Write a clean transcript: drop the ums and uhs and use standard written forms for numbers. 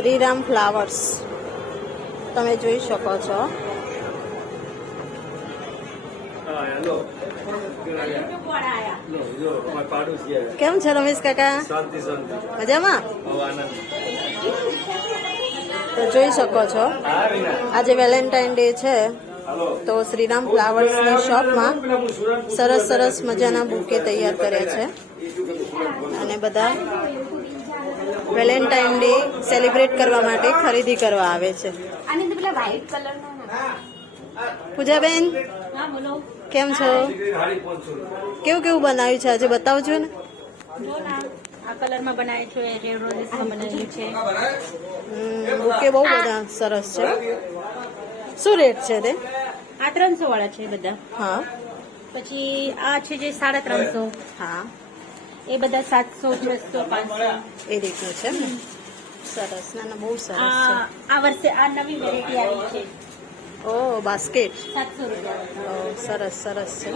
Shriram flowers તમે જોઈ શકો છો. કેમ છે રમેશ કાકા? મજામાં? તો જોઈ શકો છો આજે વેલેન્ટાઇન ડે છે તો શ્રીરામ ફ્લાવર્સની શોપમાં સરસ સરસ મજાના બુકે તૈયાર કર્યા છે અને બધા વેલેન્ટાઇન ડે સેલિબ્રેટ કરવા માટે ખરીદી કરવા આવે છે. પૂજાબેન કેમ છો? કેવું કેવું બનાવ્યું છે આજે બતાવજો ને. આ કલરમાં બનાવ્યું છે, રેડ રોઝીસમાં બનાવ્યું છે. બુકે બહુ બધા સરસ છે. શું રેટ છે તે? આ 300 વાળા છે બધા. હા. પછી આ છે જે 350. હા એ બધા 700, 600, 500 એ રીતનું છે ને. સરસ ના બહુ સરસ છે. આ વર્ષે આ નવી વેરાયટી આવી છે. ઓ બાસ્કેટ 700 રૂપિયા. સરસ સરસ છે.